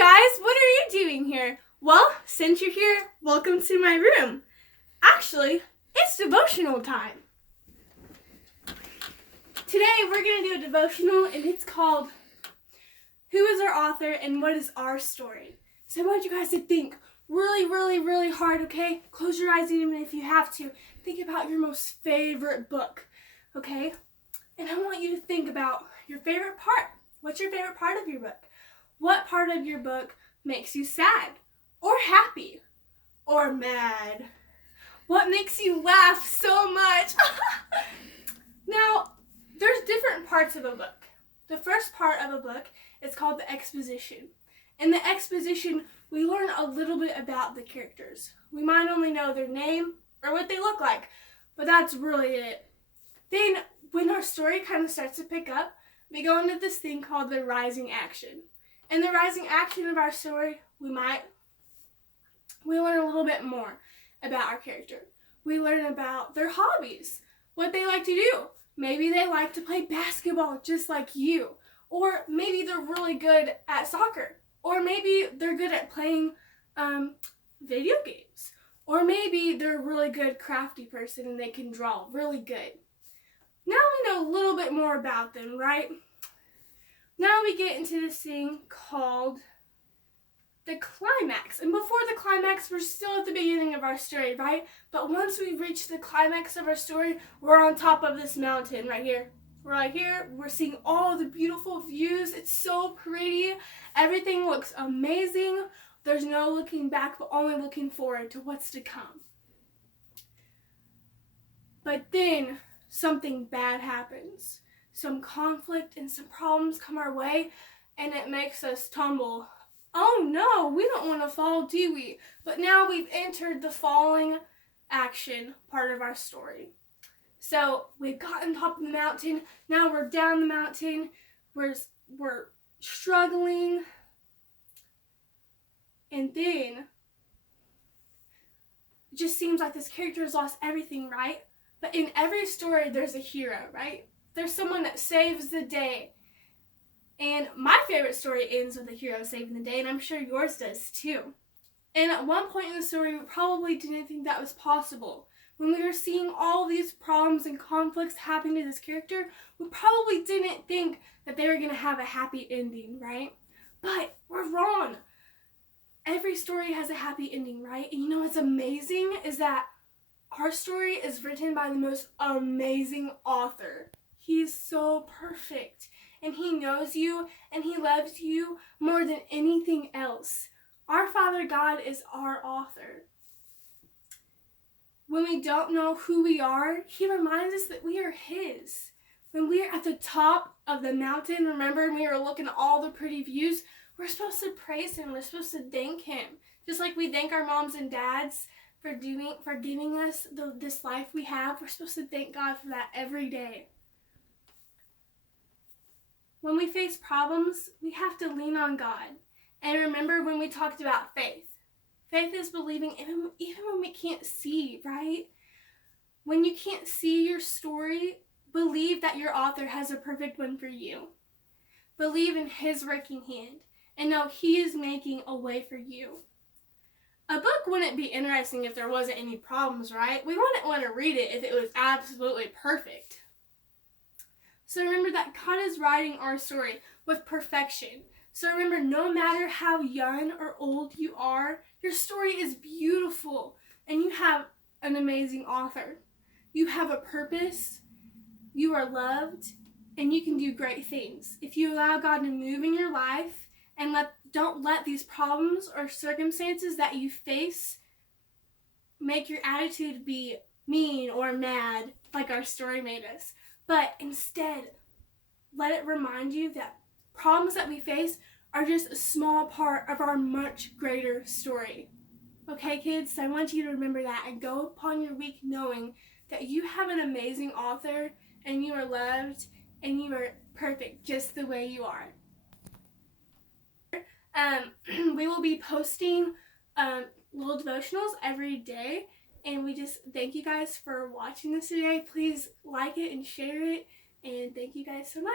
guys, what are you doing here? Well, since you're here, welcome to my room. Actually, it's devotional time. Today we're going to do a devotional and it's called Who is Our Author and What is Our Story? So I want you guys to think really hard, okay? Close your eyes even if you have to. Think about your most favorite book, okay? And I want you to think about your favorite part. What's your favorite part of your book? What part of your book makes you sad or happy or mad? What makes you laugh so much? Now, there's different parts of a book. The first part of a book is called the exposition. In the exposition, we learn a little bit about the characters. We might only know their name or what they look like, but that's really it. Then, when our story kind of starts to pick up, we go into this thing called the rising action. In the rising action of our story, we learn a little bit more about our character. We learn about their hobbies, what they like to do. Maybe they like to play basketball just like you. Or maybe they're really good at soccer. Or maybe they're good at playing video games. Or maybe they're a really good crafty person and they can draw really good. Now we know a little bit more about them, right? Now we get into this thing called the climax. And before the climax, we're still at the beginning of our story, right? But once we reach the climax of our story, we're on top of this mountain right here. We're right here. We're seeing all the beautiful views. It's so pretty. Everything looks amazing. There's no looking back, but only looking forward to what's to come. But then something bad happens. Some conflict and some problems come our way, and it makes us tumble. Oh no, we don't want to fall, do we? But now we've entered the falling action part of our story. So we've gotten top of the mountain. Now we're down the mountain. We're struggling. And then it just seems like this character has lost everything, right? But in every story, there's a hero, right? There's someone that saves the day. And my favorite story ends with a hero saving the day, and I'm sure yours does too. And at one point in the story, we probably didn't think that was possible. When we were seeing all these problems and conflicts happening to this character, we probably didn't think that they were going to have a happy ending, right? But we're wrong. Every story has a happy ending, right? And you know what's amazing is that our story is written by the most amazing author. He's so perfect, and he knows you, and he loves you more than anything else. Our Father God is our author. When we don't know who we are, he reminds us that we are his. When we are at the top of the mountain, remember when we were looking at all the pretty views, we're supposed to praise him. We're supposed to thank him. Just like we thank our moms and dads for giving us this life we have, we're supposed to thank God for that every day. When we face problems, we have to lean on God. And remember when we talked about faith. Faith is believing even when we can't see, right? When you can't see your story, believe that your author has a perfect one for you. Believe in his working hand and know he is making a way for you. A book wouldn't be interesting if there wasn't any problems, right? We wouldn't want to read it if it was absolutely perfect. So remember that God is writing our story with perfection. So remember, no matter how young or old you are, your story is beautiful and you have an amazing author. You have a purpose, you are loved, and you can do great things. If you allow God to move in your life and don't let these problems or circumstances that you face make your attitude be mean or mad like our story made us. But instead, let it remind you that problems that we face are just a small part of our much greater story. Okay, kids? So I want you to remember that and go upon your week knowing that you have an amazing author and you are loved and you are perfect just the way you are. We will be posting little devotionals every day. And we just thank you guys for watching this today. Please like it and share it. And thank you guys so much.